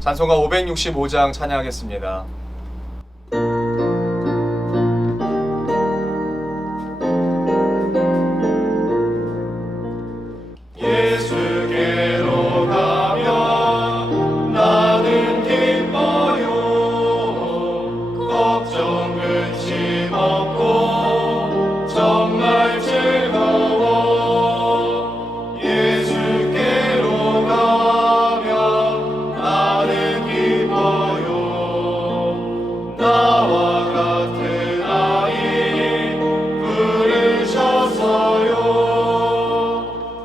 찬송가 565장 찬양하겠습니다. 예수께로 가면 나는 기뻐요. 걱정 근심 없고 정말 즐거워. 예수께로 가면 나는 기뻐요. 나와 같은 아이 부르셨어요.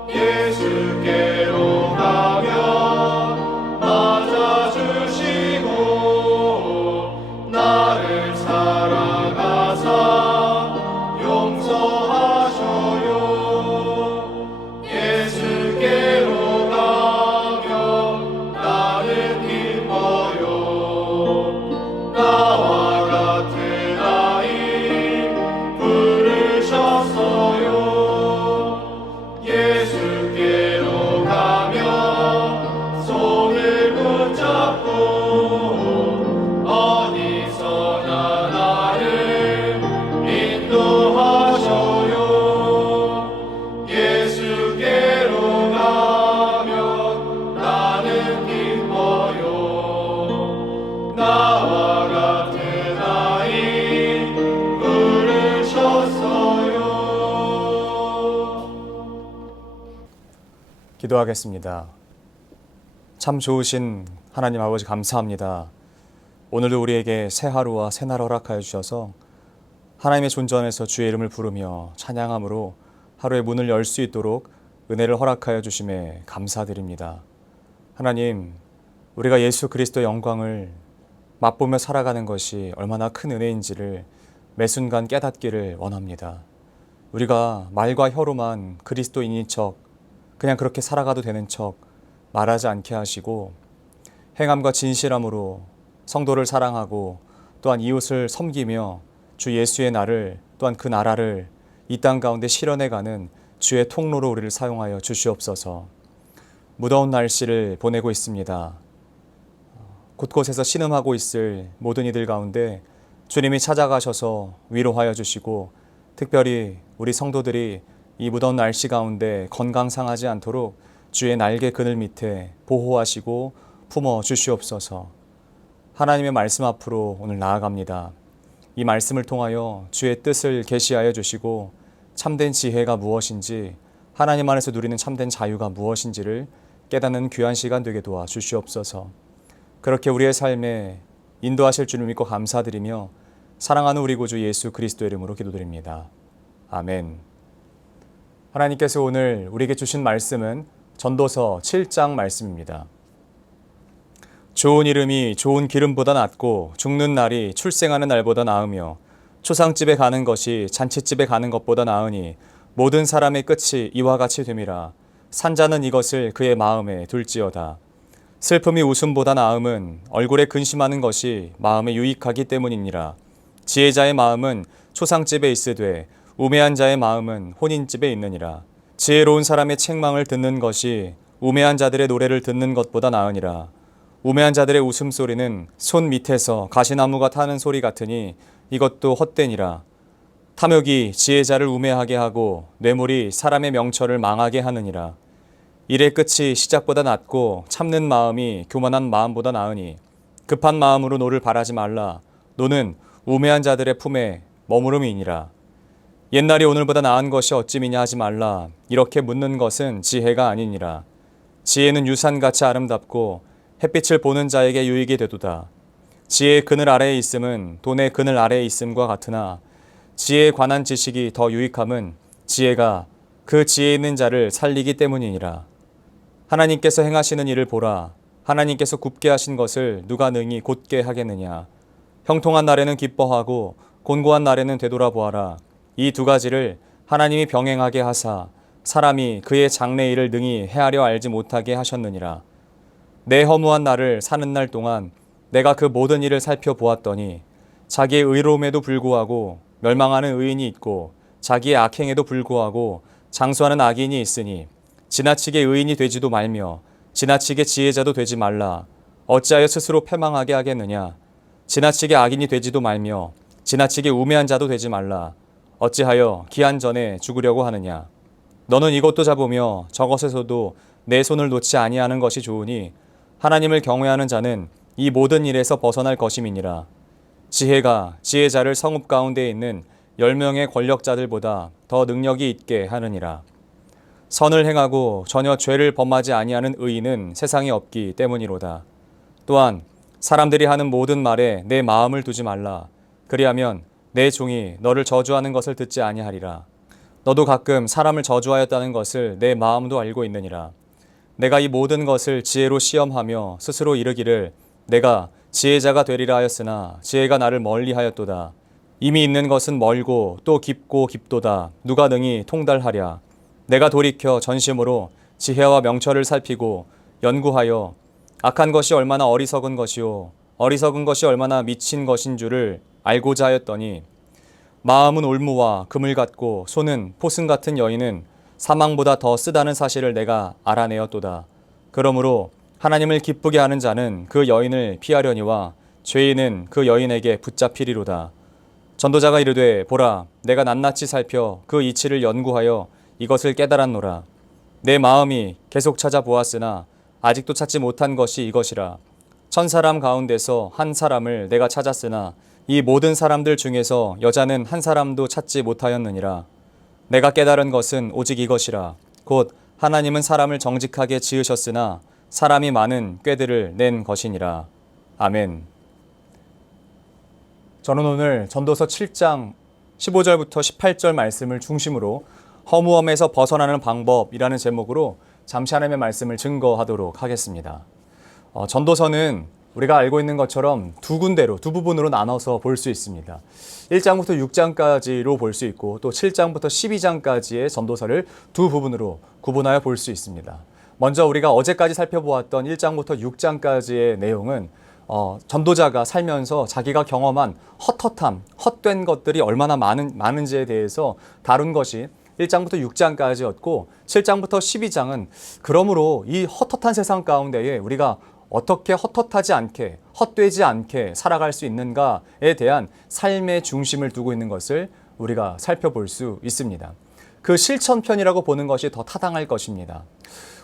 예수께로 가면 맞아주시고 나를 사랑하사 용서하셔요. 예수께로 가면 나는 기뻐요. 나와 같은 아이 부르셨어요. 예수께로 가면 손을 붙잡고 어디서나 나를 인도하셔요. 예수께로 가면 나는 기뻐요. 나와 같은 아이 부르셨어요. 기도하겠습니다. 참 좋으신 하나님 아버지 감사합니다. 오늘도 우리에게 새 하루와 새 날 허락하여 주셔서 하나님의 존전 안에서 주의 이름을 부르며 찬양함으로 하루의 문을 열 수 있도록 은혜를 허락하여 주심에 감사드립니다. 하나님, 우리가 예수 그리스도의 영광을 맛보며 살아가는 것이 얼마나 큰 은혜인지를 매 순간 깨닫기를 원합니다. 우리가 말과 혀로만 그리스도인인 척, 그냥 그렇게 살아가도 되는 척 말하지 않게 하시고 행함과 진실함으로 성도를 사랑하고 또한 이웃을 섬기며 주 예수의 날을 또한 그 나라를 이 땅 가운데 실현해가는 주의 통로로 우리를 사용하여 주시옵소서. 무더운 날씨를 보내고 있습니다. 곳곳에서 신음하고 있을 모든 이들 가운데 주님이 찾아가셔서 위로하여 주시고 특별히 우리 성도들이 이 무더운 날씨 가운데 건강 상하지 않도록 주의 날개 그늘 밑에 보호하시고 품어 주시옵소서. 하나님의 말씀 앞으로 오늘 나아갑니다. 이 말씀을 통하여 주의 뜻을 계시하여 주시고 참된 지혜가 무엇인지, 하나님 안에서 누리는 참된 자유가 무엇인지를 깨닫는 귀한 시간 되게 도와 주시옵소서. 그렇게 우리의 삶에 인도하실 줄을 믿고 감사드리며 사랑하는 우리 구주 예수 그리스도의 이름으로 기도드립니다. 아멘. 하나님께서 오늘 우리에게 주신 말씀은 전도서 7장 말씀입니다. 좋은 이름이 좋은 기름보다 낫고 죽는 날이 출생하는 날보다 나으며 초상집에 가는 것이 잔치집에 가는 것보다 나으니 모든 사람의 끝이 이와 같이 됨이라. 산자는 이것을 그의 마음에 둘지어다. 슬픔이 웃음보다 나음은 얼굴에 근심하는 것이 마음에 유익하기 때문이니라. 지혜자의 마음은 초상집에 있으되 우매한 자의 마음은 혼인집에 있느니라. 지혜로운 사람의 책망을 듣는 것이 우매한 자들의 노래를 듣는 것보다 나으니라. 우매한 자들의 웃음소리는 손 밑에서 가시나무가 타는 소리 같으니 이것도 헛되니라. 탐욕이 지혜자를 우매하게 하고 뇌물이 사람의 명철을 망하게 하느니라. 일의 끝이 시작보다 낫고 참는 마음이 교만한 마음보다 나으니 급한 마음으로 노를 바라지 말라. 노는 우매한 자들의 품에 머무름이니라. 옛날이 오늘보다 나은 것이 어찌미냐 하지 말라. 이렇게 묻는 것은 지혜가 아니니라. 지혜는 유산같이 아름답고 햇빛을 보는 자에게 유익이 되도다. 지혜의 그늘 아래에 있음은 돈의 그늘 아래에 있음과 같으나 지혜에 관한 지식이 더 유익함은 지혜가 그 지혜 있는 자를 살리기 때문이니라. 하나님께서 행하시는 일을 보라. 하나님께서 굽게 하신 것을 누가 능히 곧게 하겠느냐. 형통한 날에는 기뻐하고 곤고한 날에는 되돌아보아라. 이 두 가지를 하나님이 병행하게 하사 사람이 그의 장래 일을 능히 헤아려 알지 못하게 하셨느니라. 내 허무한 날을 사는 날 동안 내가 그 모든 일을 살펴보았더니 자기의 의로움에도 불구하고 멸망하는 의인이 있고 자기의 악행에도 불구하고 장수하는 악인이 있으니 지나치게 의인이 되지도 말며 지나치게 지혜자도 되지 말라. 어찌하여 스스로 패망하게 하겠느냐. 지나치게 악인이 되지도 말며 지나치게 우매한 자도 되지 말라. 어찌하여 기한 전에 죽으려고 하느냐. 너는 이것도 잡으며 저것에서도 내 손을 놓지 아니하는 것이 좋으니 하나님을 경외하는 자는 이 모든 일에서 벗어날 것임이니라. 지혜가 지혜자를 성읍 가운데 있는 10명의 권력자들보다 더 능력이 있게 하느니라. 선을 행하고 전혀 죄를 범하지 아니하는 의인은 세상에 없기 때문이로다. 또한 사람들이 하는 모든 말에 내 마음을 두지 말라. 그리하면 내 종이 너를 저주하는 것을 듣지 아니하리라. 너도 가끔 사람을 저주하였다는 것을 내 마음도 알고 있느니라. 내가 이 모든 것을 지혜로 시험하며 스스로 이르기를 내가 지혜자가 되리라 하였으나 지혜가 나를 멀리하였도다. 이미 있는 것은 멀고 또 깊고 깊도다. 누가 능히 통달하랴. 내가 돌이켜 전심으로 지혜와 명철을 살피고 연구하여 악한 것이 얼마나 어리석은 것이요 어리석은 것이 얼마나 미친 것인 줄을 알고자 하였더니 마음은 올무와 금을 같고 손은 포승 같은 여인은 사망보다 더 쓰다는 사실을 내가 알아내었도다. 그러므로 하나님을 기쁘게 하는 자는 그 여인을 피하려니와 죄인은 그 여인에게 붙잡히리로다. 전도자가 이르되 보라 내가 낱낱이 살펴 그 이치를 연구하여 이것을 깨달았노라. 내 마음이 계속 찾아보았으나 아직도 찾지 못한 것이 이것이라. 1000사람 가운데서 한 사람을 내가 찾았으나 이 모든 사람들 중에서 여자는 한 사람도 찾지 못하였느니라. 내가 깨달은 것은 오직 이것이라. 곧 하나님은 사람을 정직하게 지으셨으나 사람이 많은 꾀들을 낸 것이니라. 아멘. 저는 오늘 전도서 7장 15절부터 18절 말씀을 중심으로 허무함에서 벗어나는 방법이라는 제목으로 잠시 하나님의 말씀을 증거하도록 하겠습니다. 전도서는 우리가 알고 있는 것처럼 두 군데로, 두 부분으로 나눠서 볼 수 있습니다. 1장부터 6장까지로 볼 수 있고 또 7장부터 12장까지의 전도서를 두 부분으로 구분하여 볼 수 있습니다. 먼저 우리가 어제까지 살펴보았던 1장부터 6장까지의 내용은 전도자가 살면서 자기가 경험한 헛헛함, 헛된 것들이 얼마나 많은지에 대해서 다룬 것이 1장부터 6장까지였고 7장부터 12장은 그러므로 이 헛헛한 세상 가운데에 우리가 어떻게 헛헛하지 않게, 헛되지 않게 살아갈 수 있는가에 대한 삶의 중심을 두고 있는 것을 우리가 살펴볼 수 있습니다. 그 실천편이라고 보는 것이 더 타당할 것입니다.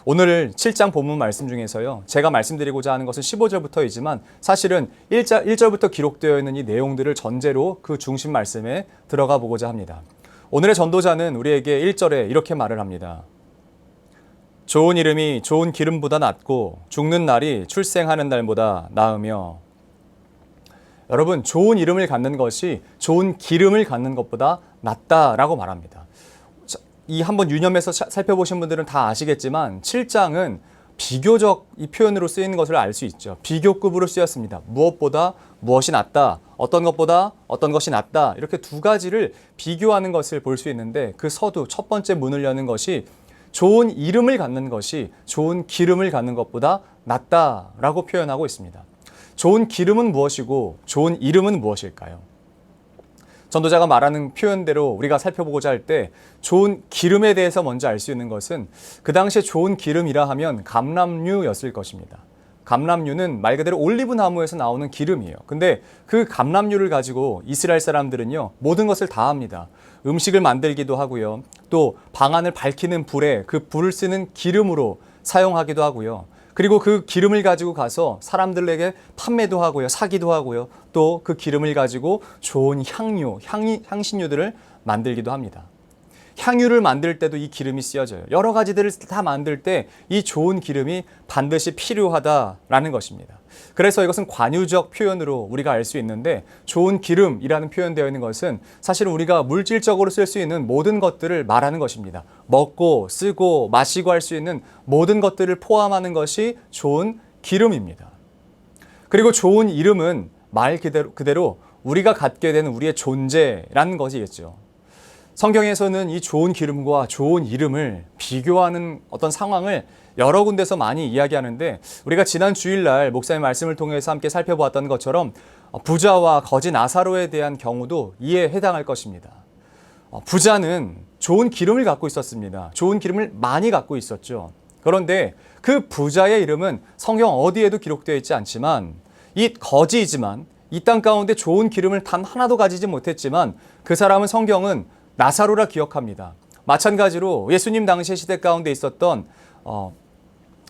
오늘 7장 본문 말씀 중에서요, 제가 말씀드리고자 하는 것은 15절부터이지만 사실은 1절부터 기록되어 있는 이 내용들을 전제로 그 중심 말씀에 들어가 보고자 합니다. 오늘의 전도자는 우리에게 1절에 이렇게 말을 합니다. 좋은 이름이 좋은 기름보다 낫고 죽는 날이 출생하는 날보다 나으며. 여러분, 좋은 이름을 갖는 것이 좋은 기름을 갖는 것보다 낫다라고 말합니다. 이 한번 유념해서 살펴보신 분들은 다 아시겠지만 7장은 비교적 이 표현으로 쓰이는 것을 알 수 있죠. 비교급으로 쓰였습니다. 무엇보다 무엇이 낫다, 어떤 것보다 어떤 것이 낫다, 이렇게 두 가지를 비교하는 것을 볼 수 있는데 그 서두 첫 번째 문을 여는 것이 좋은 이름을 갖는 것이 좋은 기름을 갖는 것보다 낫다라고 표현하고 있습니다. 좋은 기름은 무엇이고 좋은 이름은 무엇일까요? 전도자가 말하는 표현대로 우리가 살펴보고자 할 때 좋은 기름에 대해서 먼저 알 수 있는 것은 그 당시에 좋은 기름이라 하면 감람류였을 것입니다. 감람류는 말 그대로 올리브 나무에서 나오는 기름이에요. 근데 그 감람류를 가지고 이스라엘 사람들은요, 모든 것을 다 합니다. 음식을 만들기도 하고요. 또 방안을 밝히는 불에 그 불을 쓰는 기름으로 사용하기도 하고요. 그리고 그 기름을 가지고 가서 사람들에게 판매도 하고요. 사기도 하고요. 또 그 기름을 가지고 좋은 향신료들을 만들기도 합니다. 향유를 만들 때도 이 기름이 쓰여져요. 여러 가지들을 다 만들 때 이 좋은 기름이 반드시 필요하다라는 것입니다. 그래서 이것은 관유적 표현으로 우리가 알 수 있는데 좋은 기름이라는 표현되어 있는 것은 사실은 우리가 물질적으로 쓸 수 있는 모든 것들을 말하는 것입니다. 먹고 쓰고 마시고 할 수 있는 모든 것들을 포함하는 것이 좋은 기름입니다. 그리고 좋은 이름은 말 그대로 우리가 갖게 되는 우리의 존재라는 것이겠죠. 성경에서는 이 좋은 기름과 좋은 이름을 비교하는 어떤 상황을 여러 군데서 많이 이야기하는데 우리가 지난 주일날 목사님 말씀을 통해서 함께 살펴보았던 것처럼 부자와 거지 나사로에 대한 경우도 이에 해당할 것입니다. 부자는 좋은 기름을 갖고 있었습니다. 좋은 기름을 많이 갖고 있었죠. 그런데 그 부자의 이름은 성경 어디에도 기록되어 있지 않지만 이 거지이지만 이 땅 가운데 좋은 기름을 단 하나도 가지지 못했지만 그 사람은 성경은 나사로라 기억합니다. 마찬가지로 예수님 당시의 시대 가운데 있었던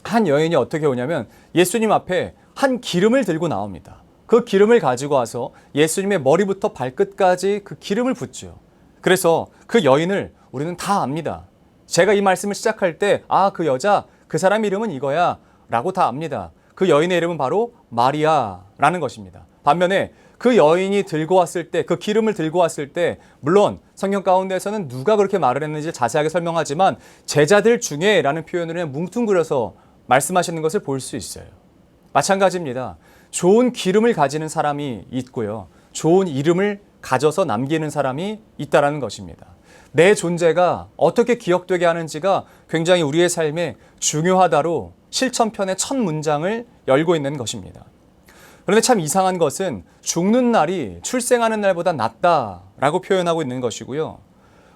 한 여인이 어떻게 오냐면 예수님 앞에 한 기름을 들고 나옵니다. 그 기름을 가지고 와서 예수님의 머리부터 발끝까지 그 기름을 붓죠. 그래서 그 여인을 우리는 다 압니다. 제가 이 말씀을 시작할 때 그 여자, 그 사람 이름은 이거야 라고 다 압니다. 그 여인의 이름은 바로 마리아라는 것입니다. 반면에 그 여인이 들고 왔을 때, 그 기름을 들고 왔을 때, 물론 성경 가운데에서는 누가 그렇게 말을 했는지 자세하게 설명하지만 제자들 중에 라는 표현을 뭉뚱그려서 말씀하시는 것을 볼 수 있어요. 마찬가지입니다. 좋은 기름을 가지는 사람이 있고요. 좋은 이름을 가져서 남기는 사람이 있다는 것입니다. 내 존재가 어떻게 기억되게 하는지가 굉장히 우리의 삶에 중요하다로 실천편의 첫 문장을 열고 있는 것입니다. 그런데 참 이상한 것은 죽는 날이 출생하는 날보다 낫다라고 표현하고 있는 것이고요.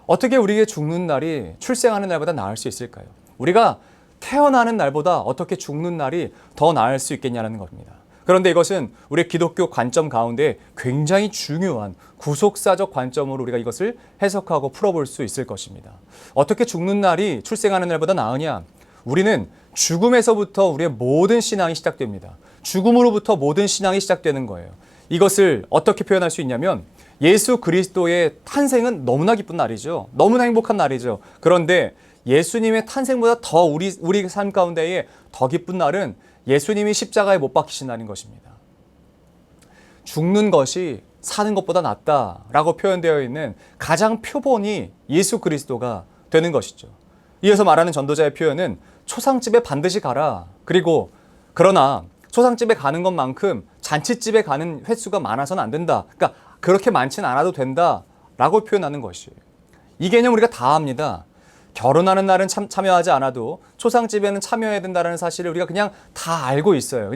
어떻게 우리에게 죽는 날이 출생하는 날보다 나을 수 있을까요? 우리가 태어나는 날보다 어떻게 죽는 날이 더 나을 수 있겠냐는 겁니다. 그런데 이것은 우리 기독교 관점 가운데 굉장히 중요한 구속사적 관점으로 우리가 이것을 해석하고 풀어볼 수 있을 것입니다. 어떻게 죽는 날이 출생하는 날보다 나으냐? 우리는 죽음에서부터 우리의 모든 신앙이 시작됩니다. 죽음으로부터 모든 신앙이 시작되는 거예요. 이것을 어떻게 표현할 수 있냐면 예수 그리스도의 탄생은 너무나 기쁜 날이죠. 너무나 행복한 날이죠. 그런데 예수님의 탄생보다 더 우리 삶 가운데에 더 기쁜 날은 예수님이 십자가에 못 박히신 날인 것입니다. 죽는 것이 사는 것보다 낫다라고 표현되어 있는 가장 표본이 예수 그리스도가 되는 것이죠. 이어서 말하는 전도자의 표현은 초상집에 반드시 가라. 그러나 초상집에 가는 것만큼 잔치집에 가는 횟수가 많아서는 안 된다. 그러니까 그렇게 많지는 않아도 된다라고 표현하는 것이에요. 이 개념 우리가 다 압니다. 결혼하는 날은 참여하지 않아도 초상집에는 참여해야 된다는 사실을 우리가 그냥 다 알고 있어요.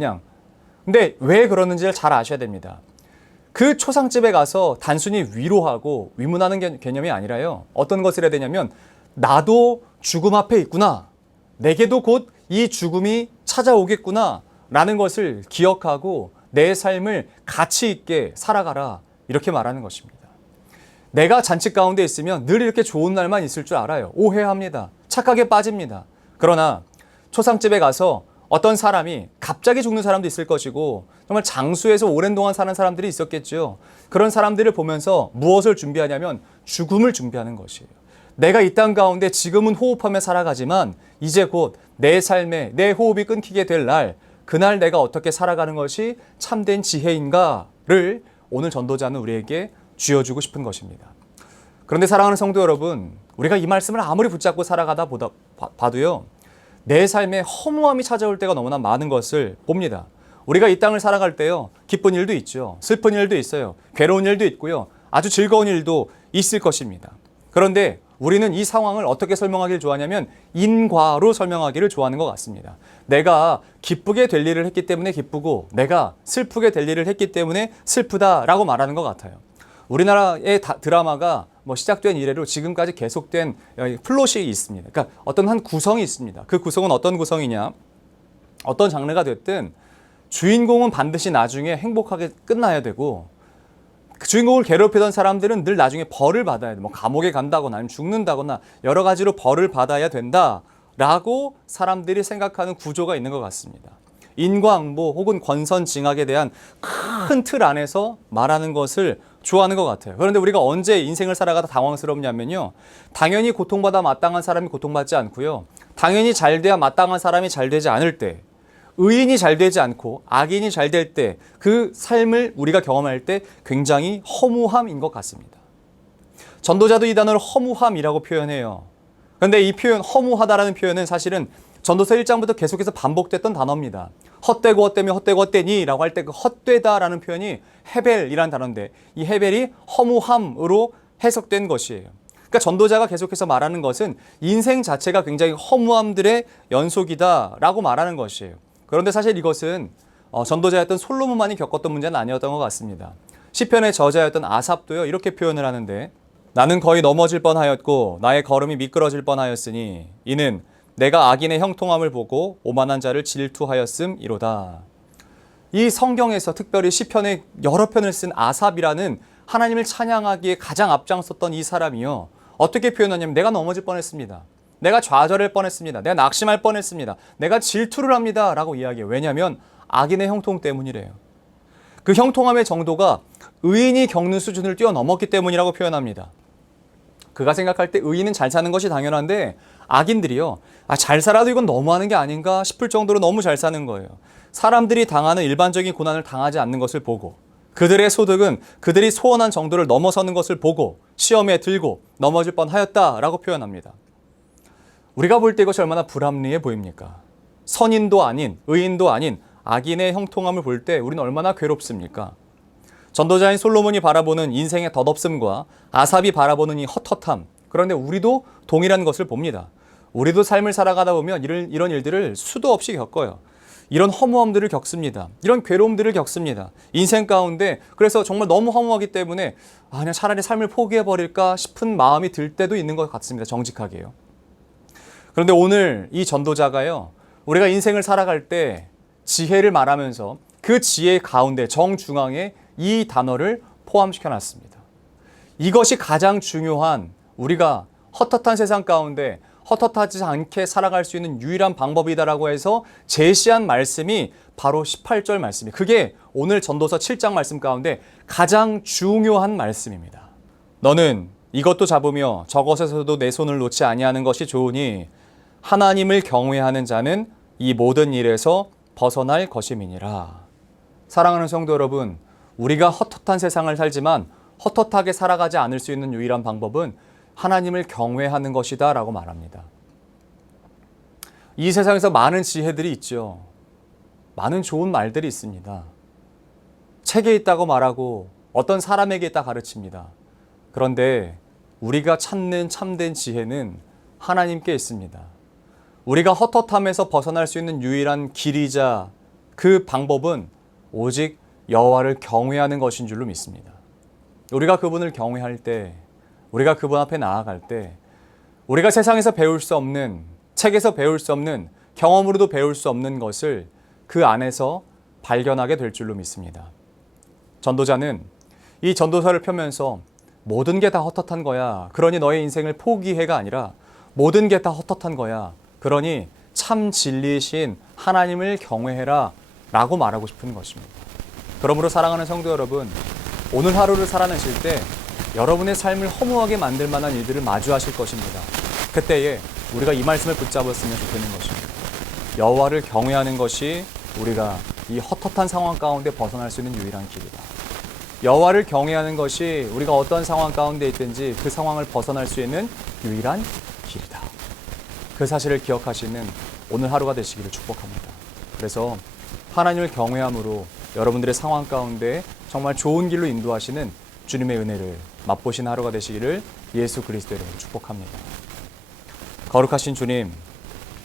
근데 왜 그러는지를 잘 아셔야 됩니다. 그 초상집에 가서 단순히 위로하고 위문하는 개념이 아니라요. 어떤 것을 해야 되냐면 나도 죽음 앞에 있구나. 내게도 곧 이 죽음이 찾아오겠구나. 라는 것을 기억하고 내 삶을 가치 있게 살아가라. 이렇게 말하는 것입니다. 내가 잔치 가운데 있으면 늘 이렇게 좋은 날만 있을 줄 알아요. 오해합니다. 착각에 빠집니다. 그러나 초상집에 가서 어떤 사람이 갑자기 죽는 사람도 있을 것이고 정말 장수에서 오랜 동안 사는 사람들이 있었겠죠. 그런 사람들을 보면서 무엇을 준비하냐면 죽음을 준비하는 것이에요. 내가 이 땅 가운데 지금은 호흡하며 살아가지만 이제 곧 내 삶에 내 호흡이 끊기게 될 날, 그날 내가 어떻게 살아가는 것이 참된 지혜인가를 오늘 전도자는 우리에게 쥐어주고 싶은 것입니다. 그런데 사랑하는 성도 여러분, 우리가 이 말씀을 아무리 붙잡고 살아가다 봐도요, 내 삶에 허무함이 찾아올 때가 너무나 많은 것을 봅니다. 우리가 이 땅을 살아갈 때요, 기쁜 일도 있죠. 슬픈 일도 있어요. 괴로운 일도 있고요. 아주 즐거운 일도 있을 것입니다. 그런데 우리는 이 상황을 어떻게 설명하기를 좋아하냐면 인과로 설명하기를 좋아하는 것 같습니다. 내가 기쁘게 될 일을 했기 때문에 기쁘고 내가 슬프게 될 일을 했기 때문에 슬프다라고 말하는 것 같아요. 우리나라의 드라마가 시작된 이래로 지금까지 계속된 플롯이 있습니다. 그러니까 어떤 한 구성이 있습니다. 그 구성은 어떤 구성이냐? 어떤 장르가 됐든 주인공은 반드시 나중에 행복하게 끝나야 되고 그 주인공을 괴롭히던 사람들은 늘 나중에 벌을 받아야 돼. 감옥에 간다거나 아니면 죽는다거나 여러 가지로 벌을 받아야 된다라고 사람들이 생각하는 구조가 있는 것 같습니다. 인과응보 혹은 권선징악에 대한 큰 틀 안에서 말하는 것을 좋아하는 것 같아요. 그런데 우리가 언제 인생을 살아가다 당황스럽냐면요. 당연히 고통받아 마땅한 사람이 고통받지 않고요. 당연히 잘 돼야 마땅한 사람이 잘 되지 않을 때, 의인이 잘 되지 않고 악인이 잘 될 때, 그 삶을 우리가 경험할 때 굉장히 허무함인 것 같습니다. 전도자도 이 단어를 허무함이라고 표현해요. 그런데 이 표현, 허무하다라는 표현은 사실은 전도서 1장부터 계속해서 반복됐던 단어입니다. 헛되고 헛되며 헛되고 헛되니 라고 할 때 그 헛되다라는 표현이 헤벨이라는 단어인데 이 헤벨이 허무함으로 해석된 것이에요. 그러니까 전도자가 계속해서 말하는 것은 인생 자체가 굉장히 허무함들의 연속이다라고 말하는 것이에요. 그런데 사실 이것은 전도자였던 솔로몬만이 겪었던 문제는 아니었던 것 같습니다. 시편의 저자였던 아삽도요 이렇게 표현을 하는데 나는 거의 넘어질 뻔하였고 나의 걸음이 미끄러질 뻔하였으니 이는 내가 악인의 형통함을 보고 오만한 자를 질투하였음이로다. 이 성경에서 특별히 시편의 여러 편을 쓴 아삽이라는 하나님을 찬양하기에 가장 앞장섰던 이 사람이요. 어떻게 표현하냐면 내가 넘어질 뻔했습니다. 내가 좌절할 뻔했습니다. 내가 낙심할 뻔했습니다. 내가 질투를 합니다. 라고 이야기해요. 왜냐하면 악인의 형통 때문이래요. 그 형통함의 정도가 의인이 겪는 수준을 뛰어넘었기 때문이라고 표현합니다. 그가 생각할 때 의인은 잘 사는 것이 당연한데 악인들이요. 잘 살아도 이건 너무하는 게 아닌가 싶을 정도로 너무 잘 사는 거예요. 사람들이 당하는 일반적인 고난을 당하지 않는 것을 보고 그들의 소득은 그들이 소원한 정도를 넘어서는 것을 보고 시험에 들고 넘어질 뻔하였다라고 표현합니다. 우리가 볼 때 이것이 얼마나 불합리해 보입니까? 선인도 아닌 의인도 아닌 악인의 형통함을 볼 때 우리는 얼마나 괴롭습니까? 전도자인 솔로몬이 바라보는 인생의 덧없음과 아삽이 바라보는 이 헛헛함. 그런데 우리도 동일한 것을 봅니다. 우리도 삶을 살아가다 보면 이런 일들을 수도 없이 겪어요. 이런 허무함들을 겪습니다. 이런 괴로움들을 겪습니다. 인생 가운데 그래서 정말 너무 허무하기 때문에 그냥 차라리 삶을 포기해버릴까 싶은 마음이 들 때도 있는 것 같습니다. 정직하게요. 그런데 오늘 이 전도자가요. 우리가 인생을 살아갈 때 지혜를 말하면서 그 지혜 가운데 정중앙에 이 단어를 포함시켜 놨습니다. 이것이 가장 중요한 우리가 헛헛한 세상 가운데 헛헛하지 않게 살아갈 수 있는 유일한 방법이다라고 해서 제시한 말씀이 바로 18절 말씀이 그게 오늘 전도서 7장 말씀 가운데 가장 중요한 말씀입니다. 너는 이것도 잡으며 저것에서도 내 손을 놓지 아니하는 것이 좋으니 하나님을 경외하는 자는 이 모든 일에서 벗어날 것임이니라. 사랑하는 성도 여러분, 우리가 헛헛한 세상을 살지만 헛헛하게 살아가지 않을 수 있는 유일한 방법은 하나님을 경외하는 것이다 라고 말합니다. 이 세상에서 많은 지혜들이 있죠. 많은 좋은 말들이 있습니다. 책에 있다고 말하고 어떤 사람에게 있다 가르칩니다. 그런데 우리가 찾는 참된 지혜는 하나님께 있습니다. 우리가 헛헛함에서 벗어날 수 있는 유일한 길이자 그 방법은 오직 여호와를 경외하는 것인 줄로 믿습니다. 우리가 그분을 경외할 때, 우리가 그분 앞에 나아갈 때 우리가 세상에서 배울 수 없는, 책에서 배울 수 없는, 경험으로도 배울 수 없는 것을 그 안에서 발견하게 될 줄로 믿습니다. 전도자는 이 전도서를 펴면서 모든 게 다 헛헛한 거야. 그러니 너의 인생을 포기해가 아니라 모든 게 다 헛헛한 거야. 그러니 참 진리이신 하나님을 경외해라 라고 말하고 싶은 것입니다. 그러므로 사랑하는 성도 여러분, 오늘 하루를 살아내실 때 여러분의 삶을 허무하게 만들 만한 일들을 마주하실 것입니다. 그때에 우리가 이 말씀을 붙잡았으면 좋겠는 것입니다. 여호와를 경외하는 것이 우리가 이 헛헛한 상황 가운데 벗어날 수 있는 유일한 길이다. 여호와를 경외하는 것이 우리가 어떤 상황 가운데 있든지 그 상황을 벗어날 수 있는 유일한 길이다. 그 사실을 기억하시는 오늘 하루가 되시기를 축복합니다. 그래서 하나님을 경외함으로 여러분들의 상황 가운데 정말 좋은 길로 인도하시는 주님의 은혜를 맛보시는 하루가 되시기를 예수 그리스도의 이름으로 축복합니다. 거룩하신 주님,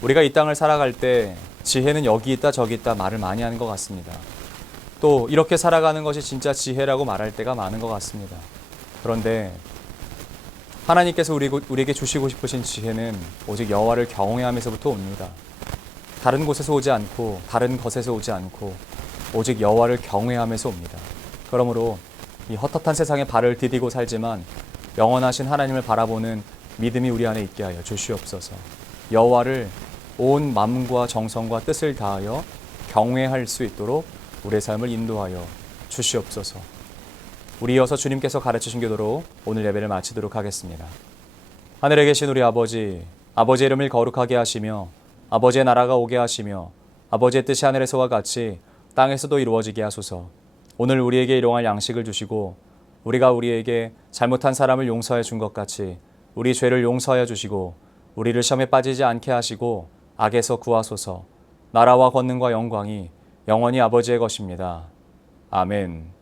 우리가 이 땅을 살아갈 때 지혜는 여기 있다 저기 있다 말을 많이 하는 것 같습니다. 또 이렇게 살아가는 것이 진짜 지혜라고 말할 때가 많은 것 같습니다. 그런데 하나님께서 우리에게 주시고 싶으신 지혜는 오직 여호와를 경외하면서부터 옵니다. 다른 곳에서 오지 않고 다른 것에서 오지 않고 오직 여호와를 경외하면서 옵니다. 그러므로 이 헛헛한 세상에 발을 디디고 살지만 영원하신 하나님을 바라보는 믿음이 우리 안에 있게 하여 주시옵소서. 여호와를 온 마음과 정성과 뜻을 다하여 경외할 수 있도록 우리의 삶을 인도하여 주시옵소서. 우리 이어서 주님께서 가르치신 교도로 오늘 예배를 마치도록 하겠습니다. 하늘에 계신 우리 아버지, 아버지의 이름을 거룩하게 하시며 아버지의 나라가 오게 하시며 아버지의 뜻이 하늘에서와 같이 땅에서도 이루어지게 하소서. 오늘 우리에게 일용할 양식을 주시고 우리가 우리에게 잘못한 사람을 용서해 준 것 같이 우리 죄를 용서하여 주시고 우리를 시험에 빠지지 않게 하시고 악에서 구하소서. 나라와 권능과 영광이 영원히 아버지의 것입니다. 아멘.